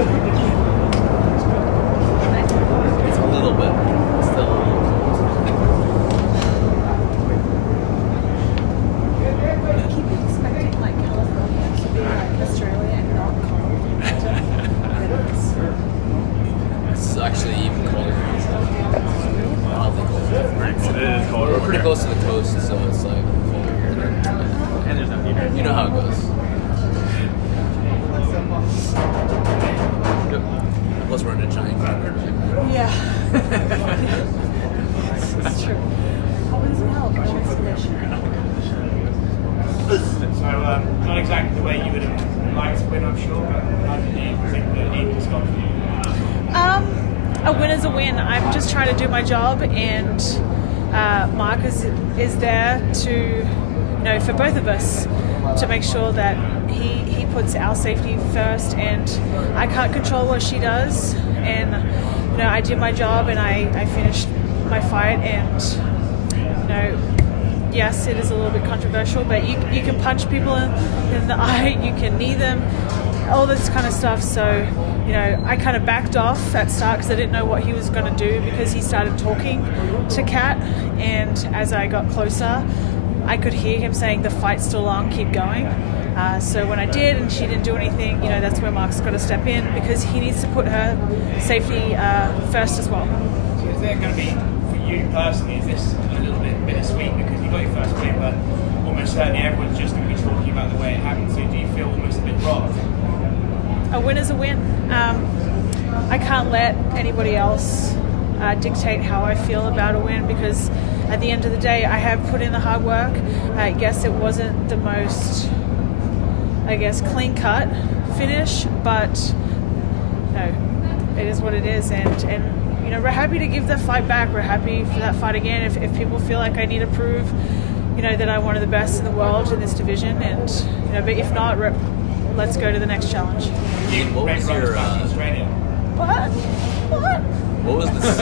It's a little bit. Still a little. I keep expecting like California to be like Australia and not cold. This is actually even colder than this. Wildly cold. It is cold. We're pretty close to the coast, so it's like colder here. And there's no heater. You know how it goes. Plus we're in a giant climate. Yeah. It's true. Oh, it doesn't help. Our installation. So, not exactly the way you would have liked to win, I'm sure, but how did you think that evening's gone for you? A win is a win. I'm just trying to do my job, and Mark is there to, you know, for both of us, to make sure that he puts our safety first, and I can't control what she does, and you know, I did my job and I finished my fight, and you know, yes, it is a little bit controversial, but you can punch people in the eye, you can knee them, all this kind of stuff. So you know, I kind of backed off at start because I didn't know what he was going to do, because he started talking to Kat, and as I got closer I could hear him saying the fight's still on, keep going. So when I did and she didn't do anything, you know, that's where Mark's got to step in, because he needs to put her safety first as well. So is there going to be, for you personally, is this a little bit bittersweet because you got your first win, but almost certainly everyone's just going to be talking about the way it happened, so do you feel almost a bit robbed? A win is a win. I can't let anybody else dictate how I feel about a win, because at the end of the day I have put in the hard work. I guess it wasn't the most, I guess, clean cut finish, but no, it is what it is, and you know, we're happy to give that fight back. We're happy for that fight again. If people feel like I need to prove, you know, that I'm one of the best in the world in this division, and you know, but if not, let's go to the next challenge. What was your What was this?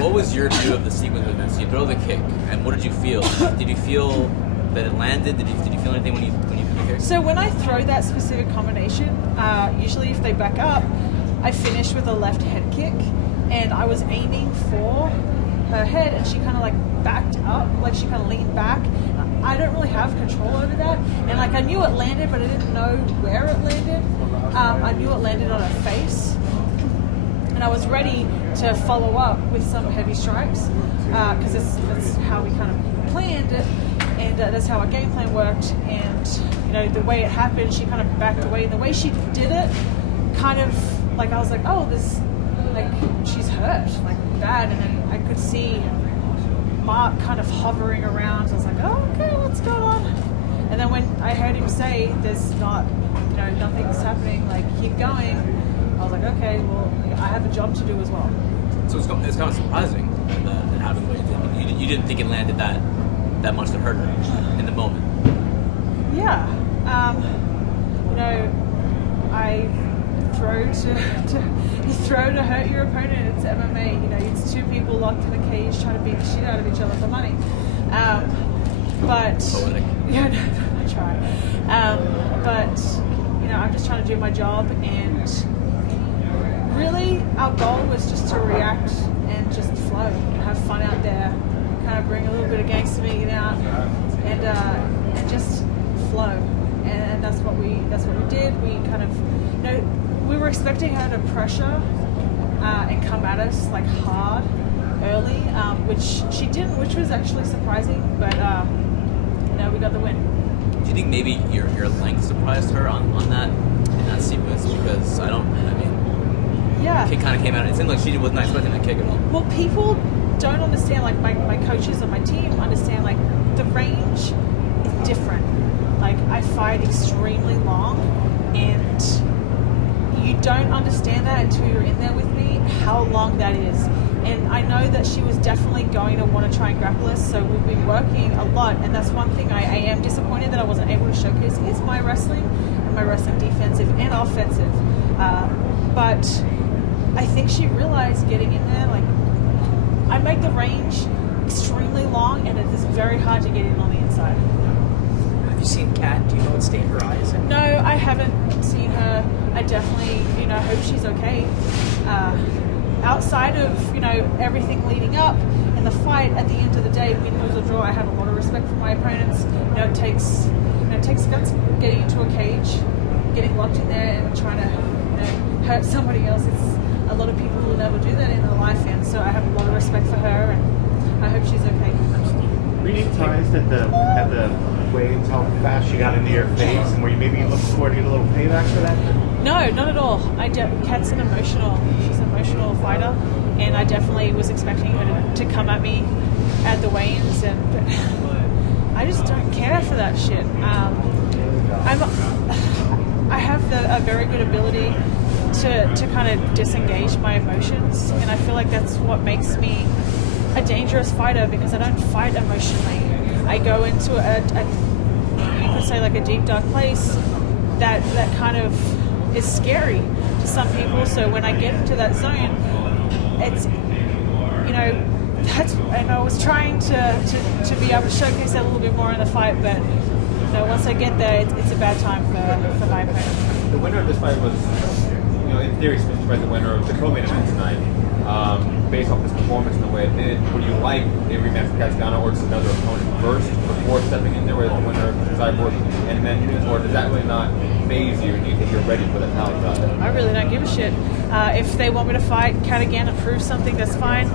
What was your view of the sequence of this? You throw the kick, and what did you feel? Did you feel that it landed? Did you feel anything when you threw the kick? So when I throw that specific combination, usually if they back up, I finish with a left head kick, and I was aiming for her head, and she kind of like backed up, like she kind of leaned back. I don't really have control over that, and like I knew it landed, but I didn't know where it landed. I knew it landed on her face, and I was ready to follow up with some heavy strikes, because that's how we kind of planned it, and that's how our game plan worked. And you know, the way it happened, she kind of backed away, and the way she did it, kind of like I was like, oh, this, like she's hurt, like bad, and then I could see Mark kind of hovering around. So I was like, oh, okay, what's going on? And then when I heard him say, there's not, you know, nothing's happening, like keep going, I was like, okay, well, I have a job to do as well. So it's kind of surprising that it happened the way it did. You didn't think it landed that much to hurt her in the moment. Yeah. You know, I throw you throw to hurt your opponent. It's MMA. You know, it's two people locked in a cage trying to beat the shit out of each other for money. But Poetic. yeah, no, I try. But you know, I'm just trying to do my job, and really, our goal was just to react and just flow and have fun out there, kind of bring a little bit of gangster meat out, and just flow. And that's what we did. We kind of, you know, we were expecting her to pressure and come at us like hard early, which she didn't, which was actually surprising. But you know, we got the win. Do you think maybe your length surprised her on that in that sequence? Because yeah, kick kind of came out. It seemed like she was not expecting that kick at all. Well, people don't understand. Like my coaches on my team understand. Like the range is different. Like I fight extremely long, and you don't understand that until you're in there with me, how long that is. And I know that she was definitely going to want to try and grapple us, so we've been working a lot, and that's one thing I am disappointed that I wasn't able to showcase is my wrestling, and my wrestling defensive and offensive. But I think she realized getting in there, like, I make the range extremely long, and it is very hard to get in on the inside. Have you seen Kat? Do you know what state her eyes in? No, I haven't seen her. I definitely, you know, hope she's okay. Outside of, you know, everything leading up and the fight, at the end of the day, win, lose or draw, I have a lot of respect for my opponents. You know, it takes guts getting into a cage, getting locked in there and trying to, you know, hurt somebody else. It's a lot of people will never do that in their life, and so I have a lot of respect for her, and I hope she's okay. Were you surprised at the waves, how fast she got into your face, and were you maybe looking forward to get a little payback for that? No, not at all. Kat's she's an emotional fighter, and I definitely was expecting her to come at me at the weigh-ins, but I just don't care for that shit. I have a very good ability to kind of disengage my emotions, and I feel like that's what makes me a dangerous fighter, because I don't fight emotionally. I go into you could say like a deep dark place that kind of is scary to some people. So when I get into that zone, it's, you know, and I was trying to be able to showcase that a little bit more in the fight, but you know, once I get there, it's a bad time for my opponent. The winner of this fight was, you know, in theory, supposed to be the winner of the co-main event tonight. Based off this performance and the way it did, would you like a rematch with Zingano or just another opponent first before stepping in there with the winner of Cyborg and Mendes, or does that really not phase you? Do you think you're ready for the talent shot? I really don't give a shit. If they want me to fight Kat again and prove something, that's fine.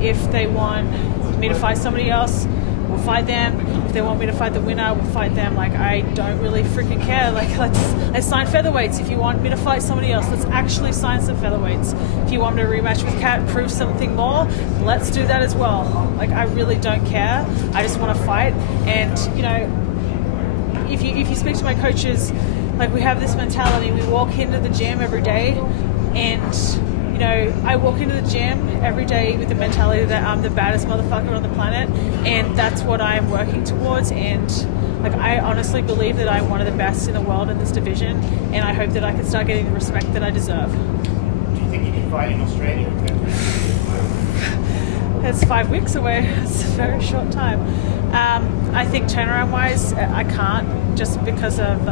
If they want me to fight somebody else, we'll fight them. If they want me to fight the winner, we'll fight them. Like, I don't really freaking care. Like, let's sign featherweights. If you want me to fight somebody else, let's actually sign some featherweights. If you want me to rematch with Kat, prove something more, let's do that as well. Like, I really don't care. I just want to fight. And, you know, if you speak to my coaches, like, we have this mentality. We walk into the gym every day, and you know, I walk into the gym every day with the mentality that I'm the baddest motherfucker on the planet, and that's what I am working towards. And like, I honestly believe that I'm one of the best in the world in this division, and I hope that I can start getting the respect that I deserve. Do you think you can fight in Australia? It's 5 weeks away. It's a very short time. I think turnaround-wise, I can't, just because of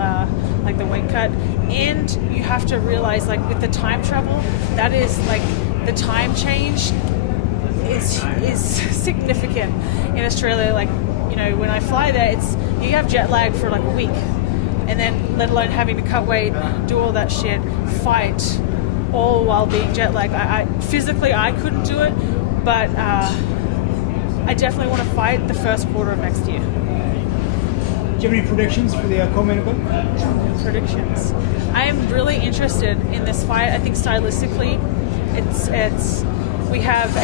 like the weight cut. And you have to realize, like, with the time travel, that is like the time change is significant in Australia. Like, you know, when I fly there, you have jet lag for like a week, and then let alone having to cut weight, do all that shit, fight, all while being jet lagged. I physically I couldn't do it, but I definitely want to fight the first quarter of next year. Do you have any predictions for the co-main event? Predictions. I am really interested in this fight. I think stylistically, it's we have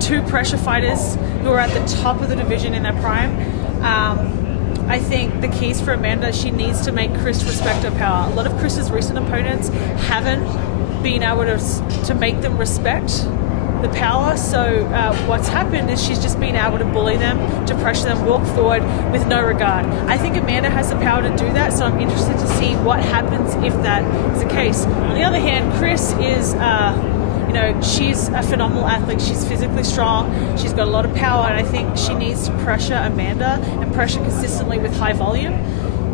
two pressure fighters who are at the top of the division in their prime. I think the keys for Amanda, she needs to make Chris respect her power. A lot of Chris's recent opponents haven't been able to make them respect the power, so what's happened is she's just been able to bully them, to pressure them, walk forward with no regard. I think Amanda has the power to do that, so I'm interested to see what happens if that is the case. On the other hand, Chris is, you know, she's a phenomenal athlete. She's physically strong. She's got a lot of power, and I think she needs to pressure Amanda and pressure consistently with high volume.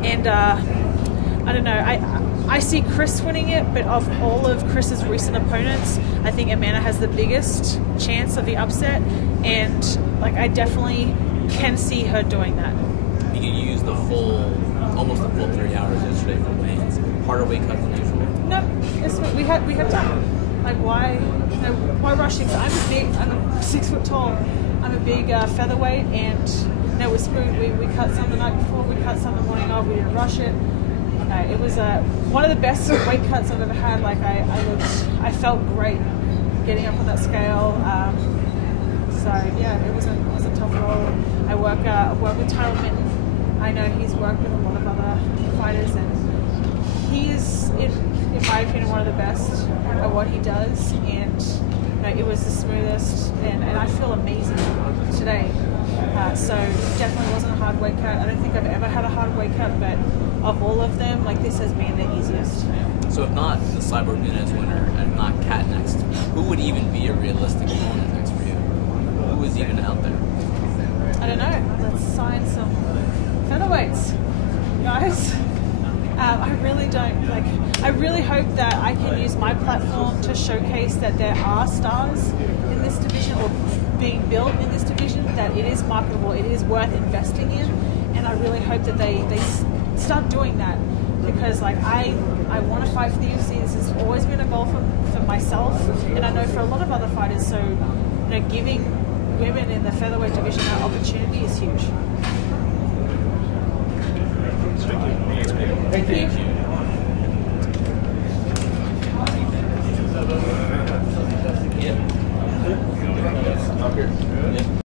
And I don't know. I see Chris winning it, but of all of Chris's recent opponents, I think Amanda has the biggest chance of the upset, and like, I definitely can see her doing that. You used almost the full 3 hours yesterday for weigh-ins. Harder weight cut than usual. No, we had time. Like, why rushing? I'm 6 foot tall. I'm a big featherweight, and you know, we're smooth. We cut some the night before. We cut some the morning of. We didn't rush it. It was one of the best weight cuts I've ever had. Like, I felt great getting up on that scale. So yeah, it wasn't tough at all. I work with Tyler Minton. I know he's worked with a lot of other fighters, and he is, in my opinion, one of the best at what he does. And you know, it was the smoothest, and I feel amazing today. So definitely wasn't a hard weight cut. I don't think I've ever had a hard weight cut, but of all of them, like, this has been the easiest. So if not the Cyborg Nunez winner and not Kat next, who would even be a realistic opponent next for you? Who is even out there? I don't know. Let's sign some featherweights, guys. I really don't like. I really hope that I can use my platform to showcase that there are stars in this division or being built in this division. That it is marketable. It is worth investing in, and I really hope that they start doing that because like I want to fight for the UFC. This has always been a goal for myself, and I know for a lot of other fighters. So you know, giving women in the featherweight division that opportunity is huge. Thank you. Thank you.